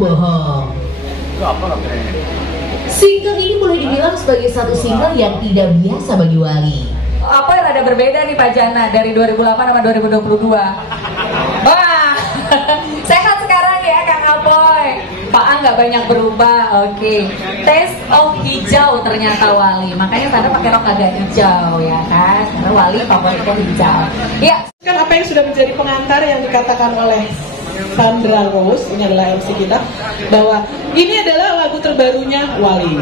bohong. Single ini boleh dibilang sebagai satu single yang tidak biasa bagi Wali. Apa yang ada berbeda nih Pak Jana dari 2008 sama 2022? Wah, sehat sekarang ya Kang Apoy. Pak A nggak banyak berubah, oke. Taste of hijau ternyata Wali. Makanya tadi pakai rok agak hijau ya kan? Karena Wali favoritnya hijau. Ya. Kan apa yang sudah menjadi pengantar yang dikatakan oleh Sandra Rose, ini adalah MC kita, bahwa ini adalah lagu terbarunya Wali.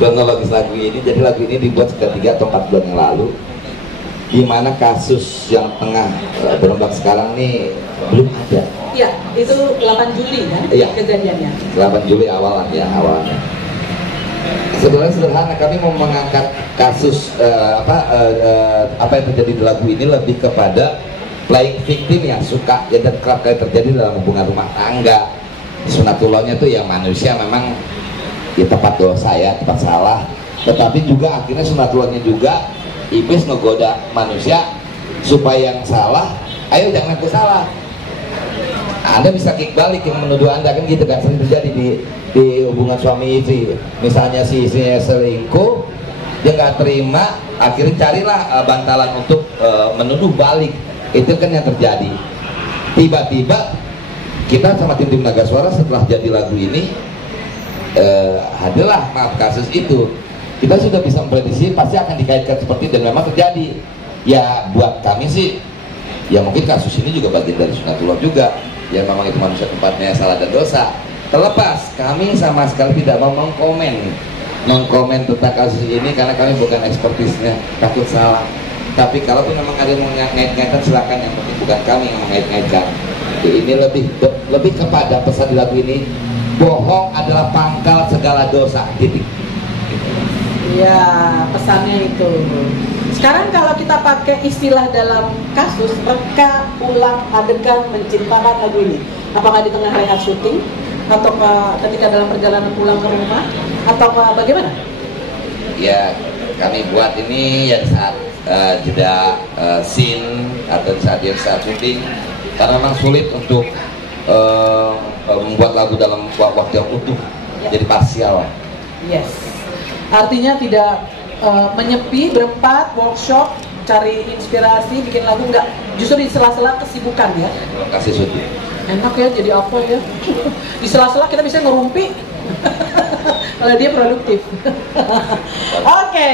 Kronologis lagu ini, jadi lagu ini dibuat sekitar 3 atau 4 bulan yang lalu, di mana kasus yang tengah berombak sekarang nih belum ada. Ya, itu 8 Juli kan ya, kejadiannya. 8 Juli awalnya. Sebenarnya sederhana, kami mau mengangkat kasus apa yang terjadi di lagu ini lebih kepada playing victim yang suka ya, dan kerap kali terjadi dalam hubungan rumah tangga. Sunatullahnya tuh yang manusia memang ya tepat dosa ya, tepat salah, tetapi juga akhirnya sunatullahnya juga iblis ngegoda manusia supaya yang salah, ayo jangan aku salah. Anda bisa kick balik yang menuduh Anda, kan gitu kan, sering terjadi di hubungan suami istri. Misalnya si istrinya selingkuh, dia nggak terima, akhirnya carilah bantalan untuk menuduh balik. Itu kan yang terjadi. Tiba-tiba kita sama tim Naga Suara setelah jadi lagu ini adalah kasus itu, kita sudah bisa memprediksi pasti akan dikaitkan seperti itu, dan memang terjadi. Ya buat kami sih, ya mungkin kasus ini juga bagian dari sunatullah juga. Ya memang itu manusia tempatnya salah dan dosa. Terlepas kami sama sekali tidak mau mengkomen tentang kasus ini karena kami bukan ekspertisnya, takut salah. Tapi kalau pun memang ada yang mengait-ngaitkan, silakan, yang penting bukan kami yang mengait-ngaitkan. Ini lebih kepada pesan di lagu ini, bohong adalah pangkal segala dosa, titik. Ya, pesannya itu. Sekarang kalau kita pakai istilah dalam kasus, reka ulang adegan menciptakan lagu ini, apakah di tengah rehat syuting, atau ketika dalam perjalanan pulang ke rumah, atau bagaimana? Ya, kami buat ini ya saat jeda scene atau saat syuting, karena memang sulit untuk membuat lagu dalam waktu yang utuh, jadi parsial. Yes. Artinya tidak menyepi, berempat, workshop, cari inspirasi, bikin lagu, enggak, justru di sela-sela kesibukan ya. Kasih syuting. Enak ya, jadi apa ya? Di sela-sela kita bisa ngerumpi. Kalau dia produktif. Oke,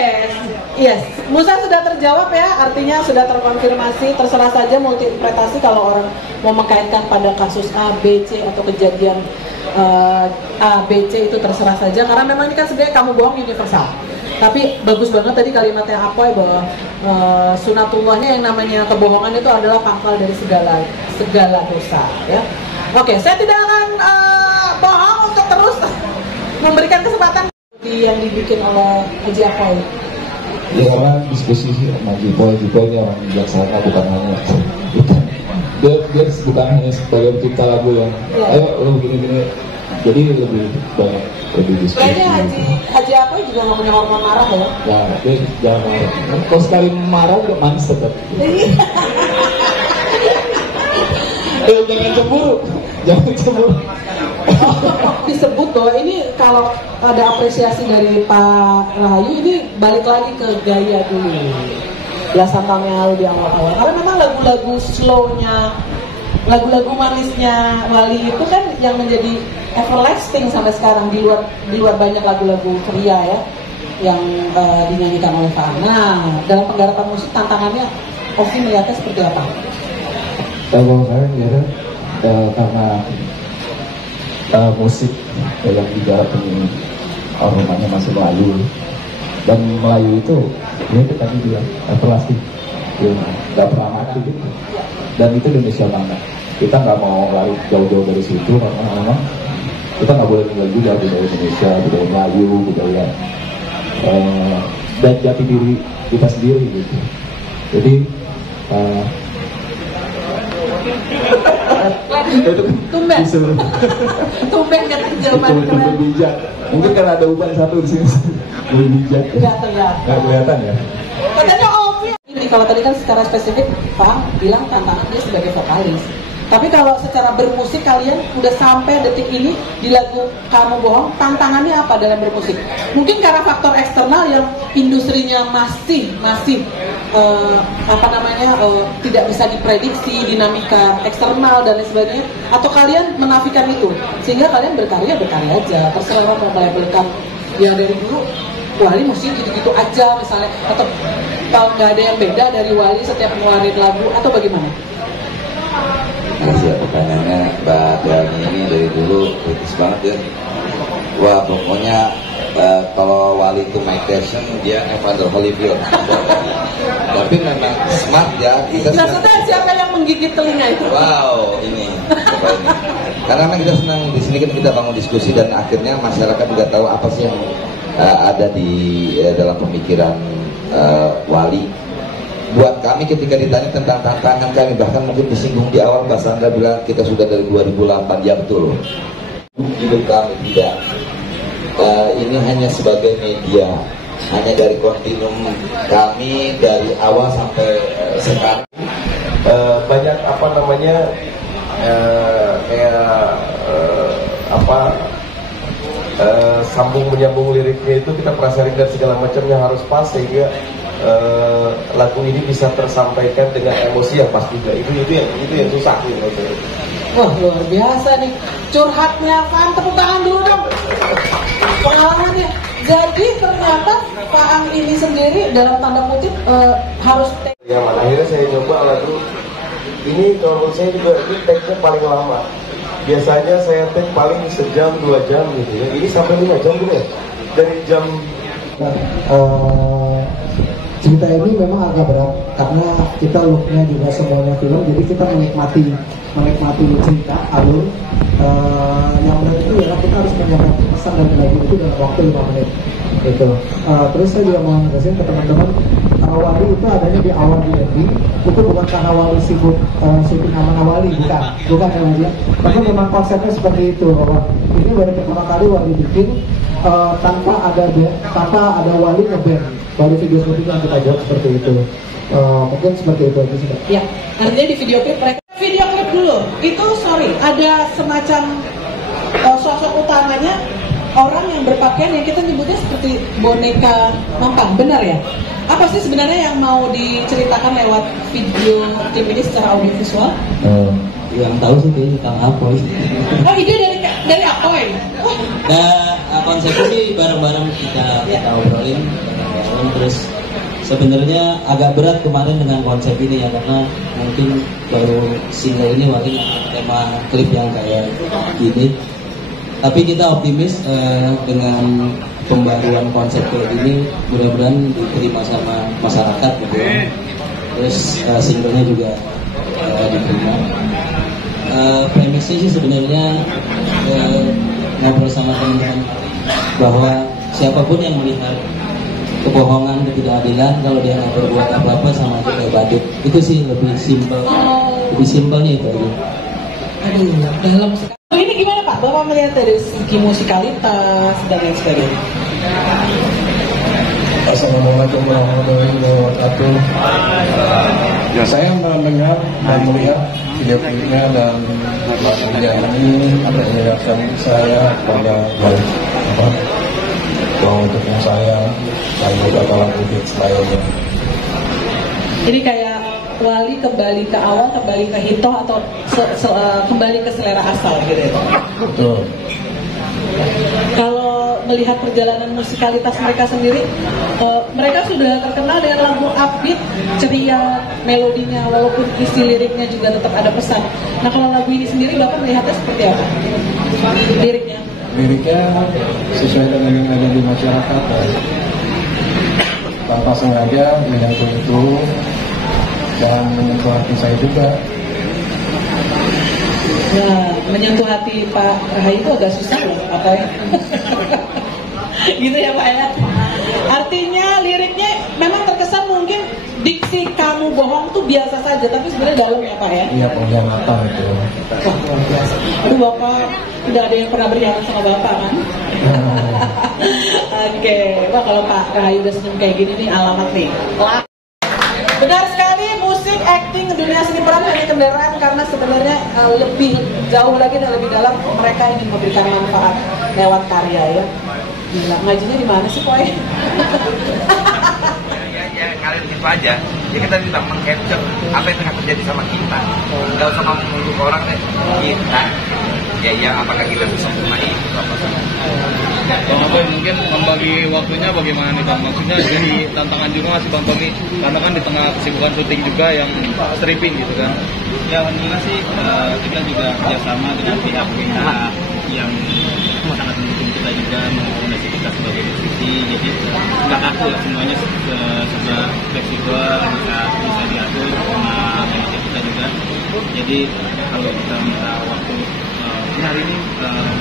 yes. Musa sudah terjawab ya, artinya sudah terkonfirmasi. Terserah saja multi interpretasi kalau orang mau mengkaitkan pada kasus A, B, C atau kejadian A, B, C, itu terserah saja. Karena memang ini kan sebenarnya kamu bohong universal. Tapi bagus banget tadi kalimatnya Apoy bahwa sunatullahnya yang namanya kebohongan itu adalah pangkal dari segala dosa ya. Oke, saya tidak akan bohong untuk terus memberikan kesempatan yang dibikin oleh Haji Apoy. Ya orang diskusi sama Haji Apoy ini orang bijaksana, bukan hanya dia bukan hanya sebagai pencipta lagu yang ayo lo gini-gini, jadi lebih banyak lebih diskusi. Kayaknya Haji Apoy juga nggak punya hormon marah ya? Ya, tapi jangan marah. Kalau sekali marah udah manis tetap. Jangan cemburu, jangan cemburu. Disebut bahwa ini kalau ada apresiasi dari Pak Rahayu, ini balik lagi ke gaya dulu belasan tahun yang lalu di awal-awal, karena memang lagu-lagu slownya, lagu-lagu manisnya Wali itu kan yang menjadi everlasting sampai sekarang, di luar banyak lagu-lagu ceria ya. yang dinyanyikan oleh Faang. Nah, dalam penggarapan musik tantangannya Ovi melihatnya seperti apa? Kalau saya lihatnya karena musik yang digarap ini rumahnya masih Melayu, dan Melayu itu ya itu tadi bilang everlasting, nggak pernah mati gitu. Dan itu Indonesia banget. Kita nggak mau lari jauh-jauh dari situ karena memang kita nggak boleh tinggal juga budaya Indonesia, budaya Melayu, budaya dan jati diri kita sendiri gitu. Jadi tumben kata Jerman keren. bijak. Mungkin karena ada uban satu di sini. Lebih bijak. Nggak kelihatan ya. Katanya Ovi. Jadi kalau tadi kan secara spesifik Pak bilang tantangan dia sebagai vokalis. Tapi kalau secara bermusik kalian udah sampai detik ini di lagu Kamu Bohong, tantangannya apa dalam bermusik? Mungkin karena faktor eksternal yang industrinya masih tidak bisa diprediksi, dinamika eksternal dan lain sebagainya, atau kalian menafikan itu sehingga kalian berkarya aja, terserah mau melabelkan ya dari dulu Wali musik gitu-gitu aja misalnya, atau kalau nggak ada yang beda dari Wali setiap ngeluarin lagu, atau bagaimana? Masih ya pertanyaannya Mbak Dani ini dari dulu kritis banget ya. Wah pokoknya kalau Wali itu Mike Tyson, dia Evander Holyfield. Tapi memang smart ya. Maksudnya siapa yang menggigit telinga itu? Wow ini. Karena memang kita senang di sini kan kita bangun diskusi dan akhirnya masyarakat juga tahu apa sih yang ada di dalam pemikiran Wali. Buat kami ketika ditanya tentang tantangan kami, bahkan mungkin disinggung di awal Mbak Sandra bilang kita sudah dari 2008, ya betul. Hidup kami tidak. Ini hanya sebagai media, hanya dari kontinum kami dari awal sampai sekarang. Banyak sambung menyambung liriknya itu kita perasarin dan segala macamnya harus pas sehingga lagu ini bisa tersampaikan dengan emosi yang pas juga. Itu yang susah gitu. Wah luar biasa nih curhatnya, Pak, tepuk tangan dulu dong pengalamannya. Jadi ternyata Pak Ang ini sendiri dalam tanda kutip harus ya, akhirnya saya coba lagu ini. Kalau menurut saya juga ini take-nya paling lama. Biasanya saya take paling sejam 2 jam gitu ya. Ini sampai 5 jam gitu ya. Dari jam cerita ini memang agak berat karena kita looknya juga semuanya film, jadi kita menikmati cerita alur yang berat itu ya kita harus menyampaikan pesan dan lagu itu dalam waktu 5 menit gitu. Terus saya juga mau ngasih ke teman-teman, Wali itu adanya di awal di ending, itu bukan karena Wali sibuk syuting sama Wali, bukan ya, tapi memang konsepnya seperti itu, bahwa ini baru pertama kali Wali bikin tanpa ada Wali ngeband, baru video syuting yang kita buat seperti itu. Mungkin seperti itu aja sih. Ya, artinya di video klip mereka dulu itu ada semacam sosok utamanya orang yang berpakaian yang kita nyebutnya seperti boneka mampang, benar ya? Apa sih sebenarnya yang mau diceritakan lewat video klip ini secara audiovisual? Yang tahu sih kayaknya Kang Apoy. Oh, ide dari Apoy. Nah, konsep ini bareng-bareng kita obrolin bareng-bareng. Terus sebenarnya agak berat kemarin dengan konsep ini ya, karena mungkin baru single ini waktu tema klip yang kayak gini. Tapi kita optimis dengan pembaruan konsep kayak gini, mudah-mudahan diterima sama masyarakat gitu ya. Terus singlenya juga diterima. Premisnya sih sebenarnya ngobrol sama teman-teman bahwa siapapun yang melihat kebohongan, ketidakadilan, kalau dia nggak berbuat apa-apa sama aja kayak badut. Itu sih lebih simpel, simpelnya itu aja. Aduh, dalam sekali. Ini gimana Pak? Bapak melihat dari segi musikalitas dan lain sebagainya. Assalamualaikum warahmatullahi wabarakatuh. Ya, saya mendengar dan melihat video klipnya dan lagunya ini ada yayasan saya pada bahwa untuk yang saya juga dalam hidup lainnya. Jadi kayak Wali kembali ke awal, kembali ke hito, atau kembali ke selera asal gitu ya. Betul. Kalau melihat perjalanan musikalitas mereka sendiri, mereka sudah terkenal dengan lagu upbeat, ceria, melodinya, walaupun isi liriknya juga tetap ada pesan. Nah kalau lagu ini sendiri Bapak melihatnya seperti apa? Liriknya? Liriknya sesuai dengan yang ada di masyarakat. Tanpa sengaja menyentuh itu dan menyentuh hati saya juga. Nah, menyentuh hati Pak Rahayu itu agak susah loh, apa ya? Gitu ya Pak ya. Artinya liriknya memang terkesan mungkin diksi kamu bohong tuh biasa saja, tapi sebenarnya dalam ya Pak ya. Iya, pengkhianatan itu. Wah, luar biasa. Aduh Bapak, tidak ada yang pernah berkhianat sama Bapak kan? Oke, wah kalau Pak Rahayu udah senyum kayak gini nih alamat nih. Benar sekali, musik, acting, dunia seni peran hanya kendaraan karena sebenarnya lebih jauh lagi dan lebih dalam mereka ingin memberikan manfaat lewat karya ya. Gila, ngajinya di mana sih Poy? Ya ngalir gitu aja. Ya kita bisa meng-capture apa yang tengah terjadi sama kita. Nggak usah ngomong orang deh. Kita, ya apakah kita sesempurna itu apa sih? Bang Apoy mungkin membagi waktunya bagaimana nih Bang? Maksudnya jadi tantangan juga masih Bang Tommy karena kan di tengah kesibukan syuting juga yang stripping gitu kan. Ya alhamdulillah sih kita juga kerjasama dengan pihak-pihak yang sangat mendukung kita juga, mengakomodasi kita sebagai musisi. Jadi nggak kaku lah, semuanya serba fleksibel, bisa diatur sama manajer kita juga. Jadi kalau kita minta waktu hari ini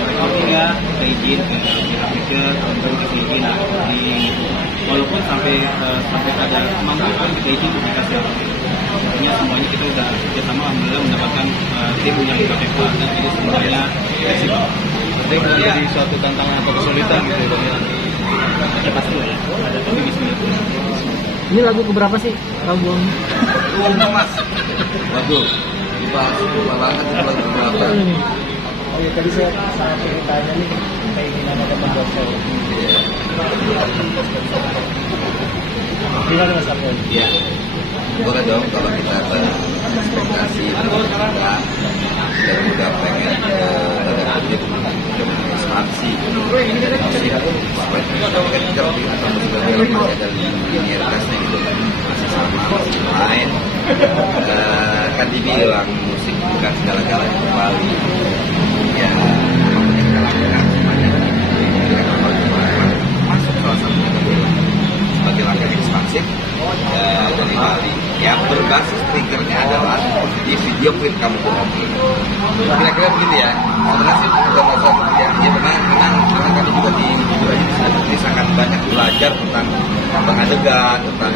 recording ya, kita izin ke pihak manajer untuk izin walaupun sampai ada kemampuan kita izin kita siapa. Artinya semuanya kita udah kerjasama, alhamdulillah mendapatkan tim yang capable dan jadi semuanya fleksibel. Jadi kalau jadi suatu tantangan atau kesulitan gitu ya? Ya pasti lah ya, ada optimisme. Ini lagu keberapa sih? Lagu Mas. Waduh, dibahas banget itu lagu berapa? Oh ya, tadi saya tanya nih keinginan ada membuat show. Gimana Mas Apoy? Iya, boleh dong kalau kita berekspektasi dan juga pengen ekspansi musik supaya kita lebih atau musik masih ada linearitasnya gitu, masih sama, masih lain. Kan dibilang musik bukan segala-galanya kembali. Ya, masuk salah satu sebagai langkah ekspansif dari Bali yang berbasis triggernya adalah di video klip kamu bohong. Kira-kira begitu ya. Sebenarnya sih bukan masalah ya. Ya memang karena kami juga di ini sangat banyak belajar tentang pengadegan, tentang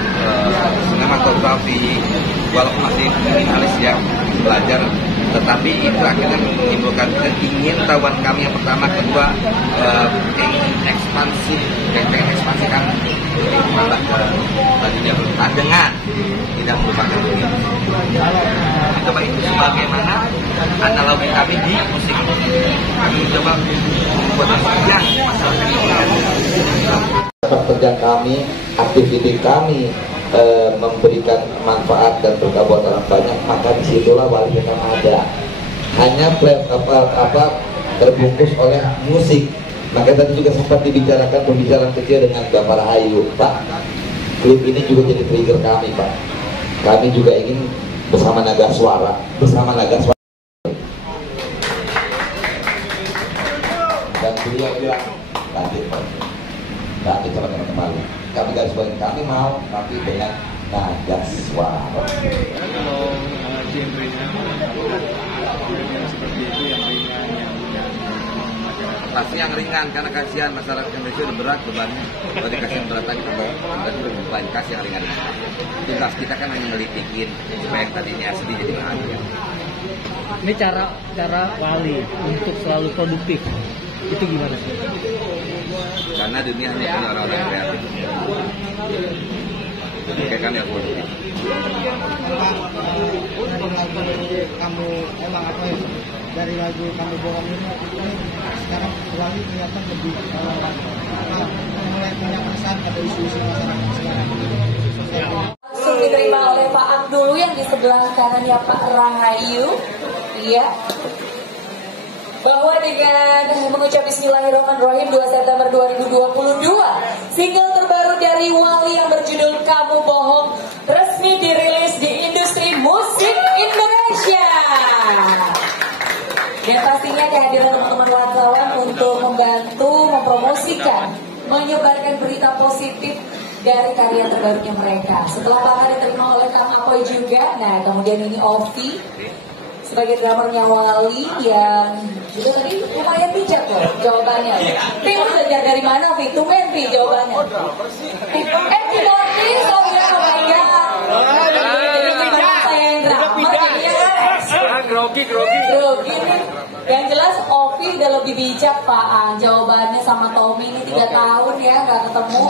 sinematografi, walaupun masih minimalis ya belajar. Tetapi itu akhirnya menimbulkan keingintahuan kami yang pertama, kedua ekspansi kan malah tadinya bertahan dengan tidak melupakan dunia. Coba itu sebagaimana analogi kami di musik. Kami coba membuat yang sepak terjang kami, aktiviti kami memberikan manfaat dan berkah buat orang banyak, maka disitulah wali kita ada. Hanya terbungkus oleh musik. Maka tadi juga sempat dibicarakan pembicaraan kecil dengan Bapak Rahayu, Pak. Klip ini juga jadi trigger kami, Pak. Kami juga ingin bersama Naga Suara, dan beliau bilang nanti teman-teman kembali. Kami garis bawahi, kami mau tapi dengan Naga Suara. Kalau genre-nya seperti itu yang ringan, pasti yang ringan karena kasihan masyarakat Indonesia udah berat bebannya. Kalau dikasih berat lagi berarti lebih banyak kasih yang ringan. Tugas kita kan hanya ngelitikin supaya yang tadinya sedih jadi bahagia. Ini cara Wali untuk selalu produktif itu gimana sih? Karena dunia hanya punya orang-orang kreatif. Jadi kayak kami yang produktif. Kamu emang apa ya? Dari lagu Kamu Bohong ini sekarang Wali kelihatan lebih mulai punya pesan pada isu-isu masyarakat sekarang. Langsung diterima oleh Pak Abdul yang di sebelah kanannya Pak Rahayu. Iya. bahwa dengan mengucap Bismillahirrahmanirrahim 2 September 2022, single terbaru dari Wali yang berjudul Kamu Bohong resmi dirilis di industri musik Indonesia. Dan pastinya kehadiran teman-teman wartawan untuk membantu mempromosikan, menyebarkan berita positif dari karya terbarunya mereka. Setelah Bang diterima oleh Kang Apoy juga, nah kemudian ini Ovi sebagai drummernya Wali yang juga tadi lumayan bijak loh jawabannya. Tapi lu belajar dari mana, Vi? Tumen, Vi, jawabannya. Timothy, oh ya, jadi gimana saya yang drummer, jadinya kan grogi. Yang jelas Ovi udah lebih bijak, Pak. Jawabannya sama Tommy ini 3 tahun ya, nggak ketemu.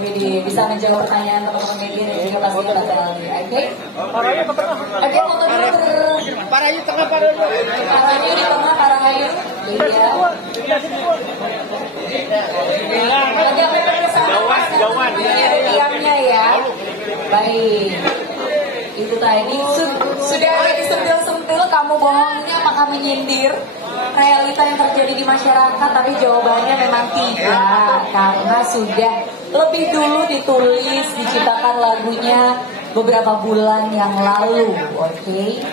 Jadi bisa menjawab pertanyaan teman-teman media dan juga pasti Mbak Sally. Oke? Oke, foto dulu Parayu tengah, Parayu. Parayu di tengah, Parayu. Iya. Lagi apa yang jauhan. Ini ada tiangnya ya. Baik. Itu tadi sudah disentil-sentil kamu bohongnya apakah menyindir realita yang terjadi di masyarakat, tapi jawabannya memang tidak, karena sudah lebih dulu ditulis, diciptakan lagunya beberapa bulan yang lalu. Oke.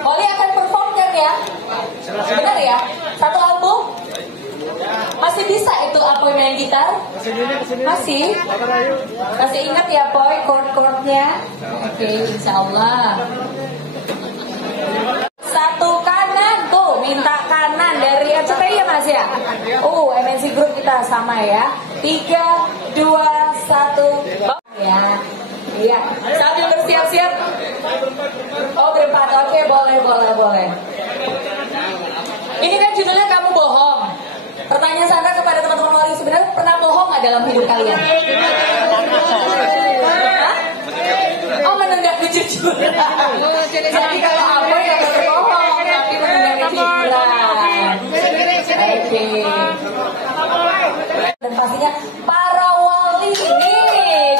Oli akan perform kan ya? Benar ya? Satu album? Masih bisa itu Apoy main gitar? Masih? Masih ingat ya Apoy chord-chordnya? Oke, insya Allah. Satu kanan tuh, minta kanan dari RCTI ya Mas ya? MNC Group kita sama ya. 3, 2, 1, ya. Iya, sambil bersiap-siap. Oh berempat, oke boleh. Ini kan judulnya Kamu Bohong. Pertanyaan saya kepada teman-teman Wali, sebenarnya pernah bohong nggak dalam hidup kalian? Oh, menunggak kejujuran. Jadi kalau apa ya berbohong, tapi menunggak kejujuran. Oke. Dan pastinya para Wali ini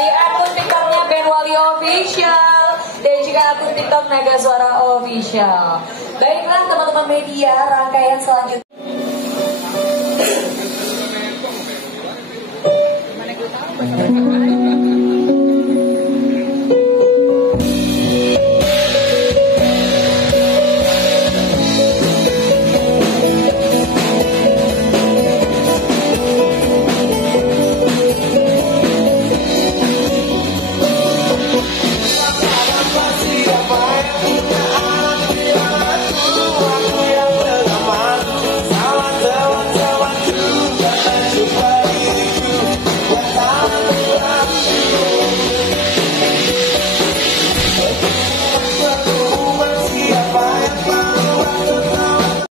di akun TikToknya Band Wali Official dan juga akun TikTok Naga Suara Official. Baiklah teman-teman media, rangkaian selanjutnya. Thank you.